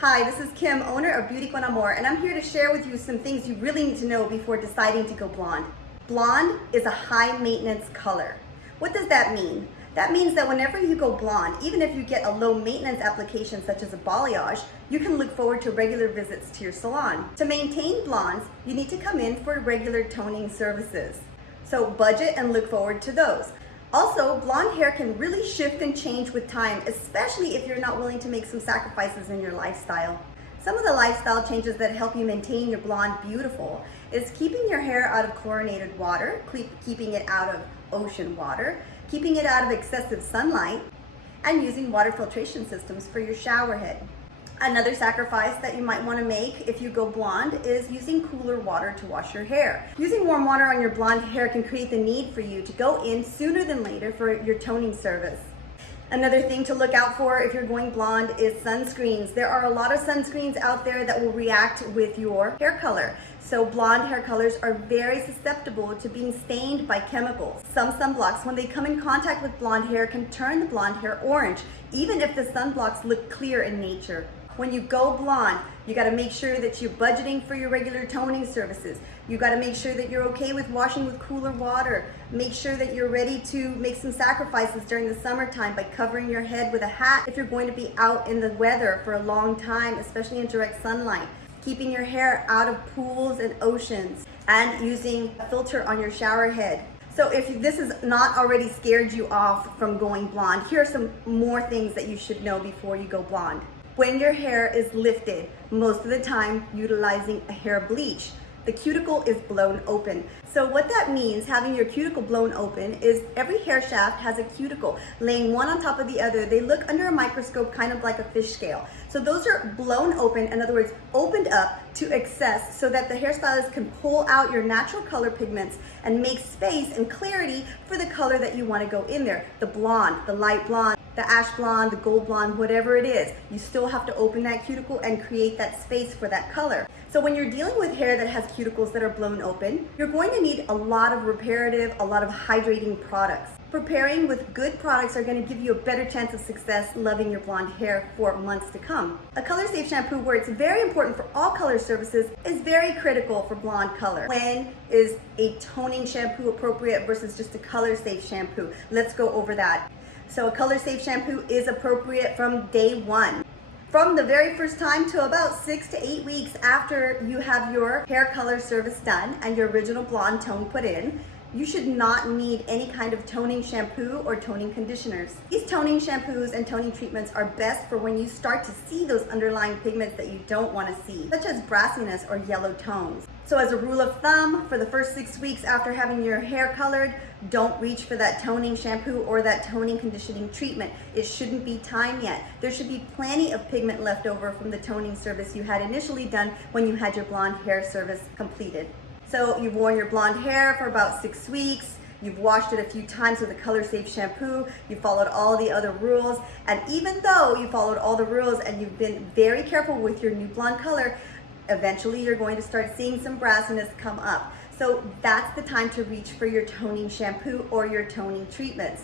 Hi, this is Kim, owner of Beauty Con Amor, and I'm here to share with you some things you really need to know before deciding to go blonde. Blonde is a high maintenance color. What does that mean? That means that whenever you go blonde, even if you get a low maintenance application such as a balayage, you can look forward to regular visits to your salon. To maintain blondes, you need to come in for regular toning services. So budget and look forward to those. Also, blonde hair can really shift and change with time, especially if you're not willing to make some sacrifices in your lifestyle. Some of the lifestyle changes that help you maintain your blonde beautiful is keeping your hair out of chlorinated water, keeping it out of ocean water, keeping it out of excessive sunlight, and using water filtration systems for your shower head. Another sacrifice that you might want to make if you go blonde is using cooler water to wash your hair. Using warm water on your blonde hair can create the need for you to go in sooner than later for your toning service. Another thing to look out for if you're going blonde is sunscreens. There are a lot of sunscreens out there that will react with your hair color. So blonde hair colors are very susceptible to being stained by chemicals. Some sunblocks, when they come in contact with blonde hair, can turn the blonde hair orange, even if the sunblocks look clear in nature. When you go blonde, you gotta make sure that you're budgeting for your regular toning services. You gotta make sure that you're okay with washing with cooler water. Make sure that you're ready to make some sacrifices during the summertime by covering your head with a hat if you're going to be out in the weather for a long time, especially in direct sunlight. Keeping your hair out of pools and oceans, and using a filter on your shower head. So if this has not already scared you off from going blonde, here are some more things that you should know before you go blonde. When your hair is lifted, most of the time utilizing a hair bleach, the cuticle is blown open. So what that means, having your cuticle blown open, is every hair shaft has a cuticle laying one on top of the other. They look under a microscope kind of like a fish scale. So those are blown open, in other words, opened up to excess so that the hairstylist can pull out your natural color pigments and make space and clarity for the color that you want to go in there. The blonde, the light blonde, the ash blonde, the gold blonde, whatever it is, you still have to open that cuticle and create that space for that color. So when you're dealing with hair that has cuticles that are blown open, you're going to need a lot of reparative, a lot of hydrating products. Preparing with good products are going to give you a better chance of success loving your blonde hair for months to come. A color safe shampoo, where it's very important for all color services, is very critical for blonde color. When is a toning shampoo appropriate versus just a color safe shampoo? Let's go over that. So a color safe shampoo is appropriate from day one. From the very first time to about 6 to 8 weeks after you have your hair color service done and your original blonde tone put in, you should not need any kind of toning shampoo or toning conditioners. These toning shampoos and toning treatments are best for when you start to see those underlying pigments that you don't want to see, such as brassiness or yellow tones. So as a rule of thumb, for the first 6 weeks after having your hair colored, don't reach for that toning shampoo or that toning conditioning treatment. It shouldn't be time yet. There should be plenty of pigment left over from the toning service you had initially done when you had your blonde hair service completed. So you've worn your blonde hair for about 6 weeks, you've washed it a few times with a color safe shampoo, you followed all the other rules, and even though you followed all the rules and you've been very careful with your new blonde color, eventually you're going to start seeing some brassiness come up. So that's the time to reach for your toning shampoo or your toning treatments.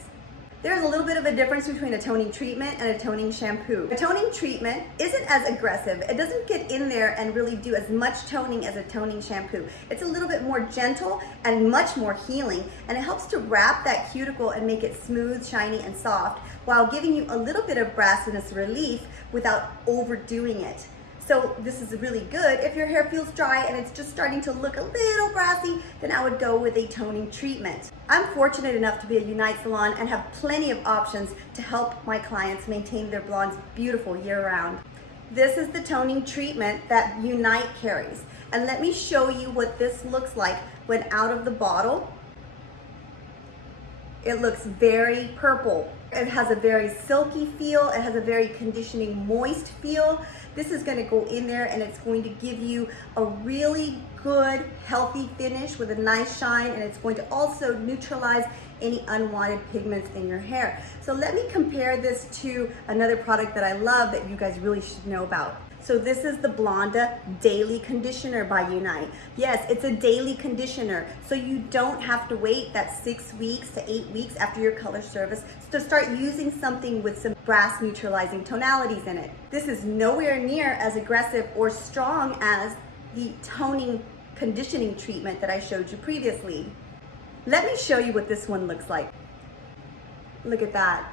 There's a little bit of a difference between a toning treatment and a toning shampoo. A toning treatment isn't as aggressive. It doesn't get in there and really do as much toning as a toning shampoo. It's a little bit more gentle and much more healing, and it helps to wrap that cuticle and make it smooth, shiny, and soft while giving you a little bit of brassiness relief without overdoing it. So this is really good. If your hair feels dry and it's just starting to look a little brassy, then I would go with a toning treatment. I'm fortunate enough to be a Unite salon and have plenty of options to help my clients maintain their blondes beautiful year-round. This is the toning treatment that Unite carries. And let me show you what this looks like when out of the bottle. It looks very purple. It has a very silky feel. It has a very conditioning, moist feel. This is going to go in there and it's going to give you a really good, healthy finish with a nice shine, and it's going to also neutralize any unwanted pigments in your hair. So let me compare this to another product that I love that you guys really should know about. So this is the Blonda Daily Conditioner by Unite. Yes, it's a daily conditioner, so you don't have to wait that 6 weeks to 8 weeks after your color service to start using something with some brass neutralizing tonalities in it. This is nowhere near as aggressive or strong as the toning conditioning treatment that I showed you previously. Let me show you what this one looks like. Look at that.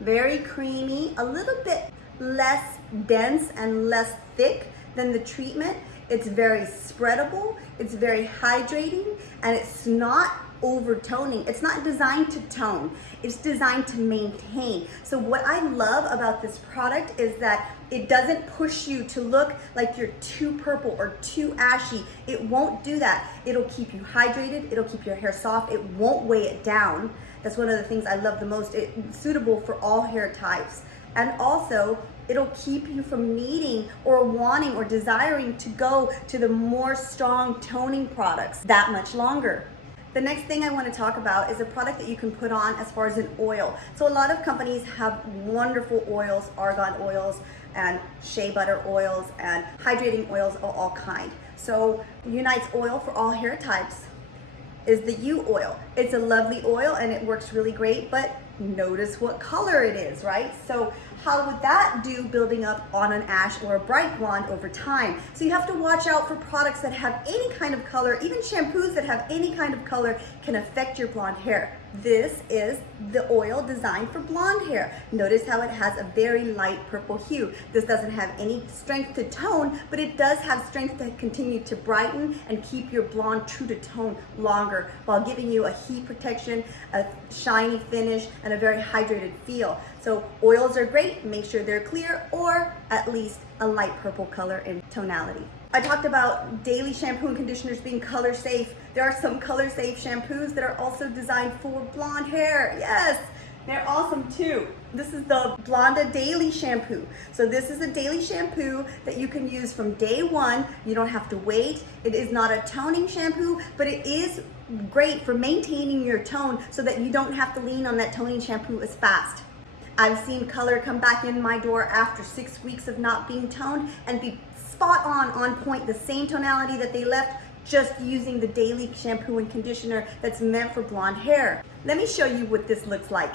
Very creamy, a little bit less dense and less thick than the treatment. It's very spreadable, it's very hydrating, and it's not overtoning. It's not designed to tone, it's designed to maintain. So what I love about this product is that it doesn't push you to look like you're too purple or too ashy. It won't do that. It'll keep you hydrated, it'll keep your hair soft, it won't weigh it down. That's one of the things I love the most. It's suitable for all hair types. And also, it'll keep you from needing or wanting or desiring to go to the more strong toning products that much longer. The next thing I want to talk about is a product that you can put on as far as an oil. So a lot of companies have wonderful oils, argan oils and shea butter oils and hydrating oils of all kind. So Unite's oil for all hair types is the U oil. It's a lovely oil and it works really great, but notice what color it is, right? So how would that do building up on an ash or a bright blonde over time? So you have to watch out for products that have any kind of color. Even shampoos that have any kind of color can affect your blonde hair. This is the oil designed for blonde hair. Notice how it has a very light purple hue. This doesn't have any strength to tone, but it does have strength to continue to brighten and keep your blonde true to tone longer while giving you a heat protection, a shiny finish, and a very hydrated feel. So oils are great, make sure they're clear or at least a light purple color in tonality. I talked about daily shampoo and conditioners being color safe. There are some color safe shampoos that are also designed for blonde hair. Yes, they're awesome too. This is the Blonda Daily Shampoo. So this is a daily shampoo that you can use from day one. You don't have to wait. It is not a toning shampoo, but it is great for maintaining your tone so that you don't have to lean on that toning shampoo as fast. I've seen color come back in my door after 6 weeks of not being toned and be spot on point, the same tonality that they left just using the daily shampoo and conditioner that's meant for blonde hair. Let me show you what this looks like.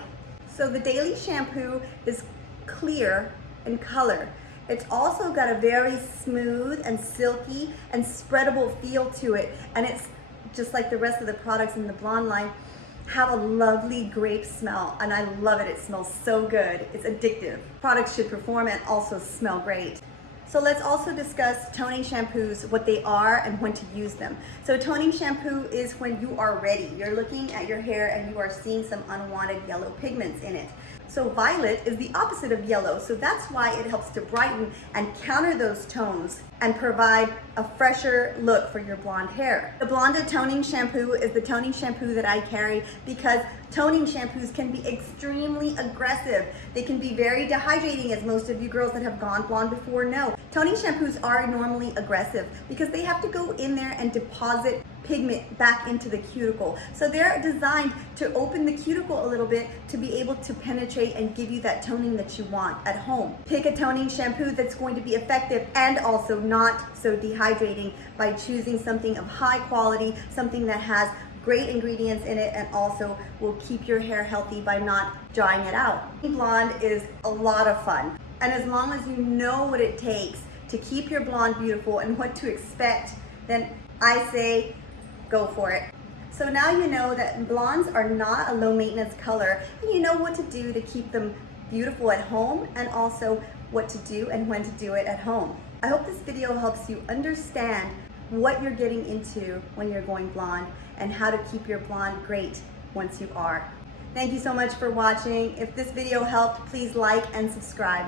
So the daily shampoo is clear in color. It's also got a very smooth and silky and spreadable feel to it. And it's just like the rest of the products in the blonde line, have a lovely grape smell, and I love it. It smells so good. It's addictive. Products should perform and also smell great. So let's also discuss toning shampoos, what they are and when to use them. So toning shampoo is when you are ready. You're looking at your hair and you are seeing some unwanted yellow pigments in it. So violet is the opposite of yellow, so that's why it helps to brighten and counter those tones and provide a fresher look for your blonde hair. The Blonda Toning Shampoo is the toning shampoo that I carry because toning shampoos can be extremely aggressive. They can be very dehydrating, as most of you girls that have gone blonde before know. Toning shampoos are normally aggressive because they have to go in there and deposit pigment back into the cuticle. So they're designed to open the cuticle a little bit to be able to penetrate and give you that toning that you want at home. Pick a toning shampoo that's going to be effective and also not so dehydrating by choosing something of high quality, something that has great ingredients in it and also will keep your hair healthy by not drying it out. Blonde is a lot of fun. And as long as you know what it takes to keep your blonde beautiful and what to expect, then I say go for it. So now you know that blondes are not a low maintenance color and you know what to do to keep them beautiful at home and also what to do and when to do it at home. I hope this video helps you understand what you're getting into when you're going blonde and how to keep your blonde great once you are. Thank you so much for watching. If this video helped, please like and subscribe.